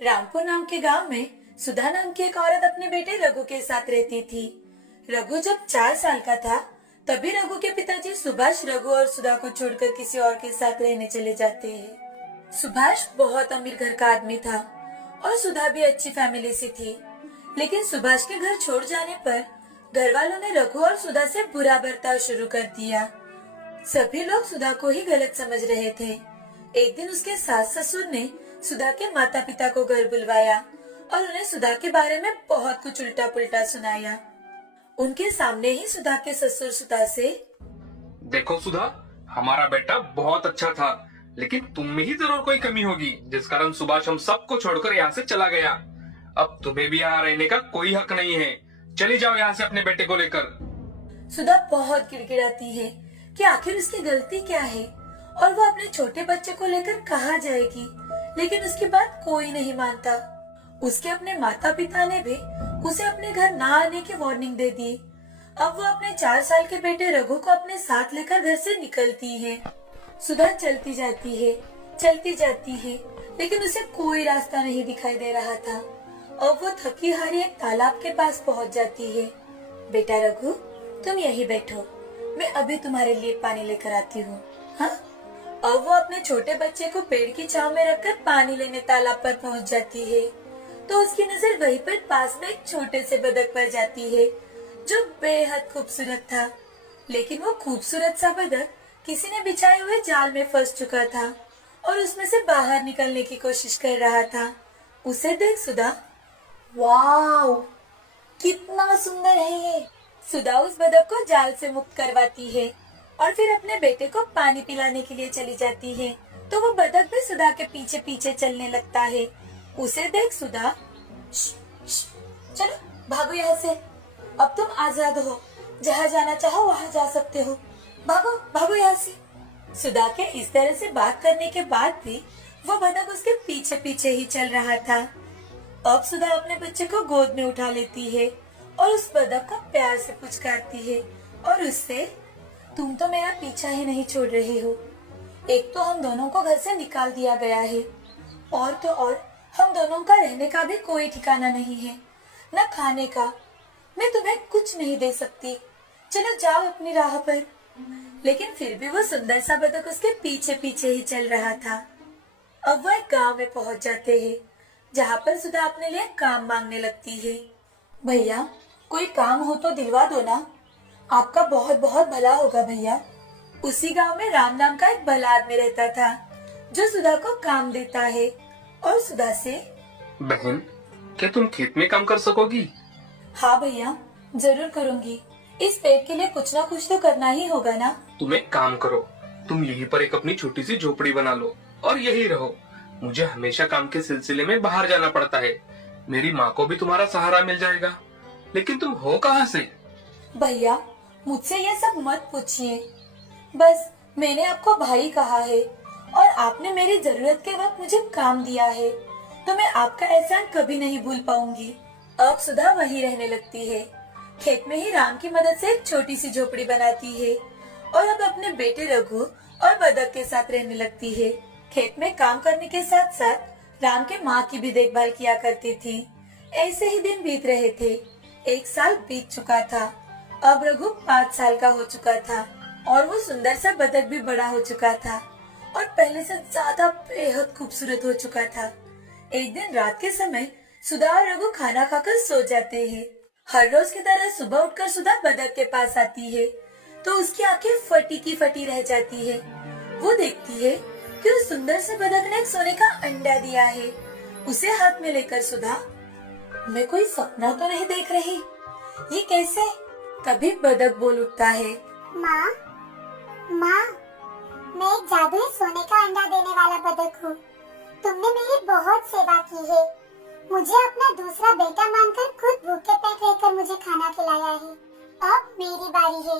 रामपुर नाम के गांव में सुधा नाम की एक औरत अपने बेटे रघु के साथ रहती थी। रघु जब 4 साल का था तभी रघु के पिताजी सुभाष रघु और सुधा को छोड़कर किसी और के साथ रहने चले जाते हैं। सुभाष बहुत अमीर घर का आदमी था और सुधा भी अच्छी फैमिली से थी, लेकिन सुभाष के घर छोड़ जाने पर घर वालों ने रघु और सुधा से बुरा बर्ताव शुरू कर दिया। सभी लोग सुधा को ही गलत समझ रहे थे। एक दिन उसके सास ससुर ने सुधा के माता पिता को घर बुलवाया और उन्हें सुधा के बारे में बहुत कुछ उल्टा पुल्टा सुनाया। उनके सामने ही सुधा के ससुर सुधा से, देखो सुधा, हमारा बेटा बहुत अच्छा था, लेकिन तुम में ही जरूर कोई कमी होगी जिस कारण सुभाष हम सबको छोड़कर यहाँ से चला गया। अब तुम्हें भी यहाँ रहने का कोई हक नहीं है। चली जाओ यहाँ से अपने बेटे को लेकर। सुधा बहुत गिड़गिड़ाती है कि आखिर उसकी गलती क्या है और वो अपने छोटे बच्चे को लेकर कहाँ जाएगी, लेकिन उसकी बात कोई नहीं मानता। उसके अपने माता पिता ने भी उसे अपने घर ना आने की वार्निंग दे दी। अब वो अपने 4 साल के बेटे रघु को अपने साथ लेकर घर से निकलती है। सुधा चलती जाती है, लेकिन उसे कोई रास्ता नहीं दिखाई दे रहा था। अब वो थकी हारी एक तालाब के पास पहुंच जाती है। बेटा रघु, तुम यहीं बैठो, मैं अभी तुम्हारे लिए पानी लेकर आती हूँ। हाँ? अब वो अपने छोटे बच्चे को पेड़ की छांव में रखकर पानी लेने तालाब पर पहुंच जाती है, तो उसकी नजर वहीं पर पास में एक छोटे से बतख पर जाती है जो बेहद खूबसूरत था। लेकिन वो खूबसूरत सा बतख किसी ने बिछाए हुए जाल में फंस चुका था और उसमें से बाहर निकलने की कोशिश कर रहा था। उसे देख सुधा, वाव, कितना सुंदर है ये। सुधा उस बतख को जाल से मुक्त करवाती है और फिर अपने बेटे को पानी पिलाने के लिए चली जाती है, तो वो बतख भी सुधा के पीछे पीछे चलने लगता है। उसे देख सुधा, चलो भागो यहाँ से, अब तुम आजाद हो, जहाँ जाना चाहो वहाँ जा सकते हो, भागो भागो यहाँ से। सुधा के इस तरह से बात करने के बाद भी वो बतख उसके पीछे पीछे ही चल रहा था। अब सुधा अपने बच्चे को गोद में उठा लेती है और उस बतख को प्यार से पुचकारती है और उससे, तुम तो मेरा पीछा ही नहीं छोड़ रहे हो। एक तो हम दोनों को घर से निकाल दिया गया है, और तो और हम दोनों का रहने का भी कोई ठिकाना नहीं है, न खाने का। मैं तुम्हें कुछ नहीं दे सकती, चलो जाओ अपनी राह पर। लेकिन फिर भी वो सुंदर सा बतख उसके पीछे पीछे ही चल रहा था। अब वो एक गांव में पहुंच जाते हैं, जहाँ पर सुधा अपने लिए काम मांगने लगती है। भैया, कोई काम हो तो दिलवा दो ना, आपका बहुत बहुत भला होगा भैया। उसी गांव में राम नाम का एक भला आदमी रहता था जो सुधा को काम देता है और सुधा से, बहन, क्या तुम खेत में काम कर सकोगी? हाँ भैया, जरूर करूँगी। इस पेट के लिए कुछ ना कुछ तो करना ही होगा ना। तुम एक काम करो, तुम यहीं पर एक अपनी छोटी सी झोपड़ी बना लो और यही रहो। मुझे हमेशा काम के सिलसिले में बाहर जाना पड़ता है। मेरी माँ को भी तुम्हारा सहारा मिल जाएगा। लेकिन तुम हो कहाँ से? भैया, मुझसे ये सब मत पूछिए, बस मैंने आपको भाई कहा है और आपने मेरी जरूरत के वक्त मुझे काम दिया है, तो मैं आपका एहसान कभी नहीं भूल पाऊंगी। अब सुधा वहीं रहने लगती है। खेत में ही राम की मदद से एक छोटी सी झोपड़ी बनाती है और अब अपने बेटे रघु और बतख के साथ रहने लगती है। खेत में काम करने के साथ साथ राम के माँ की भी देखभाल किया करती थी। ऐसे ही दिन बीत रहे थे। 1 साल बीत चुका था। अब रघु 5 साल का हो चुका था और वो सुंदर सा बतख भी बड़ा हो चुका था और पहले से ज्यादा बेहद खूबसूरत हो चुका था। एक दिन रात के समय सुधा और रघु खाना खाकर सो जाते हैं। हर रोज की तरह सुबह उठकर सुधा बतख के पास आती है, तो उसकी आंखें फटी की फटी रह जाती है। वो देखती है कि उस सुंदर से बतख ने एक सोने का अंडा दिया है। उसे हाथ में लेकर सुधा, मैं कोई सपना तो नहीं देख रही, ये कैसे? तभी बतख बोल उठता है, माँ, माँ, मैं एक जादुई सोने का अंडा देने वाला बतख हूँ। तुमने मेरी बहुत सेवा की है। मुझे अपना दूसरा बेटा मानकर खुद भूखे पेट रहकर मुझे खाना खिलाया है। अब मेरी बारी है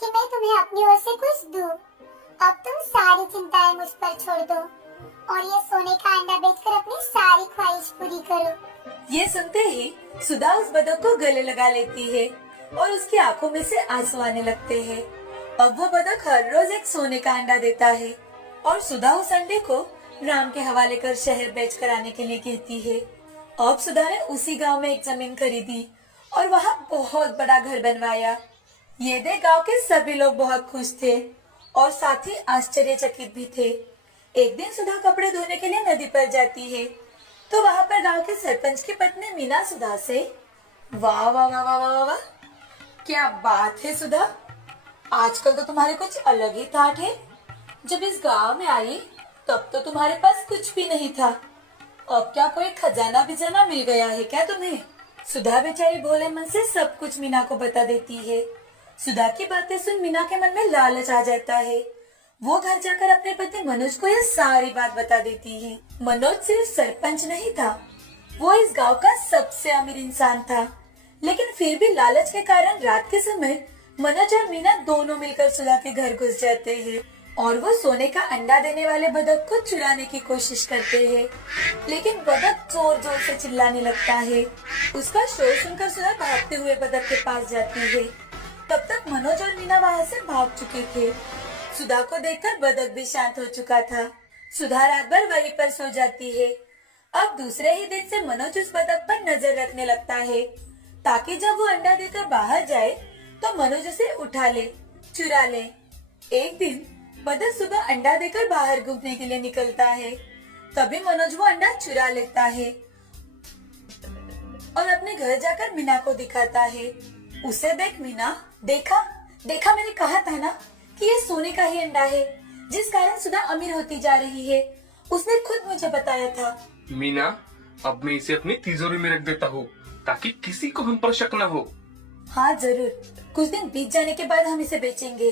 कि मैं तुम्हें अपनी ओर से कुछ दूँ। अब तुम सारी चिंताएं मुझ पर छोड़ दो और ये सोने का अंडा बेचकर अपनी सारी ख्वाहिश पूरी करो। ये सुनते ही सुधा उस बतख को गले लगा लेती है और उसकी आंखों में से आंसू आने लगते हैं। अब वो बतख हर रोज एक सोने का अंडा देता है और सुधा उस अंडे को राम के हवाले कर शहर बेच कर आने के लिए कहती है। अब सुधा ने उसी गांव में एक जमीन खरीदी और वहाँ बहुत बड़ा घर बनवाया। ये देख गांव के सभी लोग बहुत खुश थे और साथ ही आश्चर्यचकित भी थे। एक दिन सुधा कपड़े धोने के लिए नदी पर जाती है तो वहाँ पर गांव के सरपंच की पत्नी मीना सुधा से, वाह वाह वाह वाह वाह वाह, क्या बात है सुधा, आजकल तो तुम्हारे कुछ अलग ही ठाठ है। जब इस गांव में आई तब तो तुम्हारे पास कुछ भी नहीं था, अब क्या कोई खजाना बिजाना मिल गया है क्या तुम्हें? सुधा बेचारी भोले मन से सब कुछ मीना को बता देती है। सुधा की बातें सुन मीना के मन में लालच आ जाता है। वो घर जाकर अपने पति मनोज को यह सारी बात बता देती है। मनोज सिर्फ सरपंच नहीं था, वो इस गांव का सबसे अमीर इंसान था, लेकिन फिर भी लालच के कारण रात के समय मनोज और मीना दोनों मिलकर सुधा के घर घुस जाते हैं और वो सोने का अंडा देने वाले बतख को चुराने की कोशिश करते हैं, लेकिन बतख जोर जोर से चिल्लाने लगता है। उसका शोर सुनकर सुधा भागते हुए बतख के पास जाती है। तब तक मनोज और मीना वहाँ से भाग चुके थे। सुधा को देखकर बतख भी शांत हो चुका था। सुधा रात भर वहीं पर सो जाती है। अब दूसरे ही दिन से मनोज उस बतख पर नजर रखने लगता है ताकि जब वो अंडा देकर बाहर जाए तो मनोज उसे उठा ले, चुरा ले। एक दिन बतख सुबह अंडा देकर बाहर घूमने के लिए निकलता है, तभी मनोज वो अंडा चुरा लेता है और अपने घर जाकर मीना को दिखाता है। उसे देख मीना, देखा देखा, मैंने कहा था ना कि ये सोने का ही अंडा है जिस कारण सुधा अमीर होती जा रही है, उसने खुद मुझे बताया था। मीना, अब मैं इसे अपनी तिजोरी में रख देता हूँ ताकि किसी को हम पर शक न हो। हाँ जरूर, कुछ दिन बीत जाने के बाद हम इसे बेचेंगे।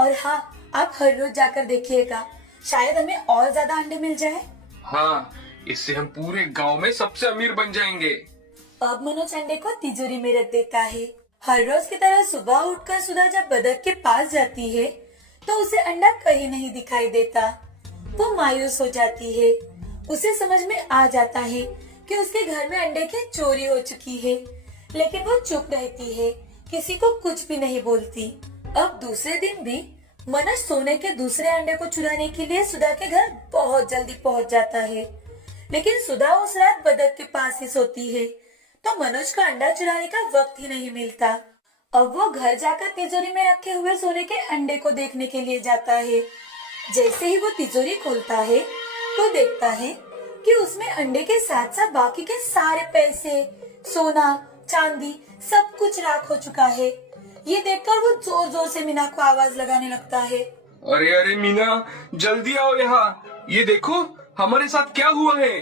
और हाँ, आप हर रोज जाकर देखिएगा, शायद हमें और ज्यादा अंडे मिल जाए। हाँ, इससे हम पूरे गांव में सबसे अमीर बन जाएंगे। अब मनोज अंडे को तिजोरी में रख देता है। हर रोज की तरह सुबह उठकर सुधा जब बतख के पास जाती है तो उसे अंडा कहीं नहीं दिखाई देता। वो मायूस हो जाती है। उसे समझ में आ जाता है कि उसके घर में अंडे की चोरी हो चुकी है, लेकिन वो चुप रहती है, किसी को कुछ भी नहीं बोलती। अब दूसरे दिन भी मनोज सोने के दूसरे अंडे को चुराने के लिए सुधा के घर बहुत जल्दी पहुंच जाता है, लेकिन सुधा उस रात बतख के पास ही सोती है तो मनोज का अंडा चुराने का वक्त ही नहीं मिलता। अब वो घर जाकर तिजोरी में रखे हुए सोने के अंडे को देखने के लिए जाता है। जैसे ही वो तिजोरी खोलता है तो देखता है कि उसमें अंडे के साथ साथ बाकी के सारे पैसे, सोना, चांदी सब कुछ राख हो चुका है। ये देखकर वो जोर जोर से मीना को आवाज लगाने लगता है। अरे अरे मीना, जल्दी आओ यहाँ, ये देखो हमारे साथ क्या हुआ है।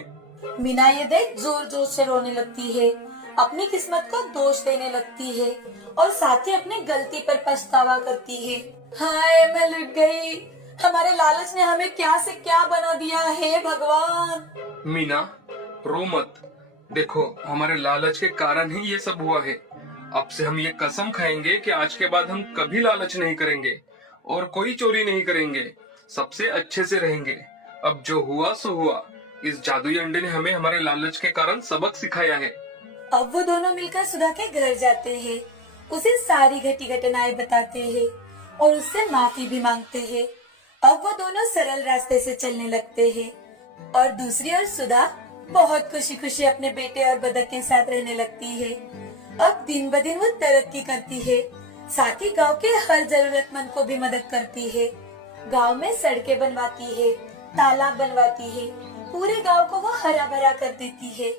मीना ये देख जोर जोर से रोने लगती है, अपनी किस्मत को दोष देने लगती है और साथ ही अपनी गलती पर पछतावा करती है। हाय, मैं लुट गई, हमारे लालच ने हमें क्या से क्या बना दिया है भगवान। मीना, रो मत, देखो हमारे लालच के कारण ही ये सब हुआ है। अब से हम ये कसम खाएंगे कि आज के बाद हम कभी लालच नहीं करेंगे और कोई चोरी नहीं करेंगे, सबसे अच्छे से रहेंगे। अब जो हुआ सो हुआ, इस जादुई अंडे ने हमें हमारे लालच के कारण सबक सिखाया है। अब वो दोनों मिलकर सुधा के घर जाते हैं, उसे सारी घटी घटनाएं बताते हैं और उससे माफी भी मांगते हैं। अब वो दोनों सरल रास्ते से चलने लगते हैं और दूसरी ओर सुधा बहुत खुशी खुशी अपने बेटे और बतख के साथ रहने लगती है। अब दिन ब दिन वो तरक्की करती है, साथ ही गांव के हर जरूरतमंद को भी मदद करती है। गांव में सड़कें बनवाती है, तालाब बनवाती है, पूरे गांव को वो हरा भरा कर देती है।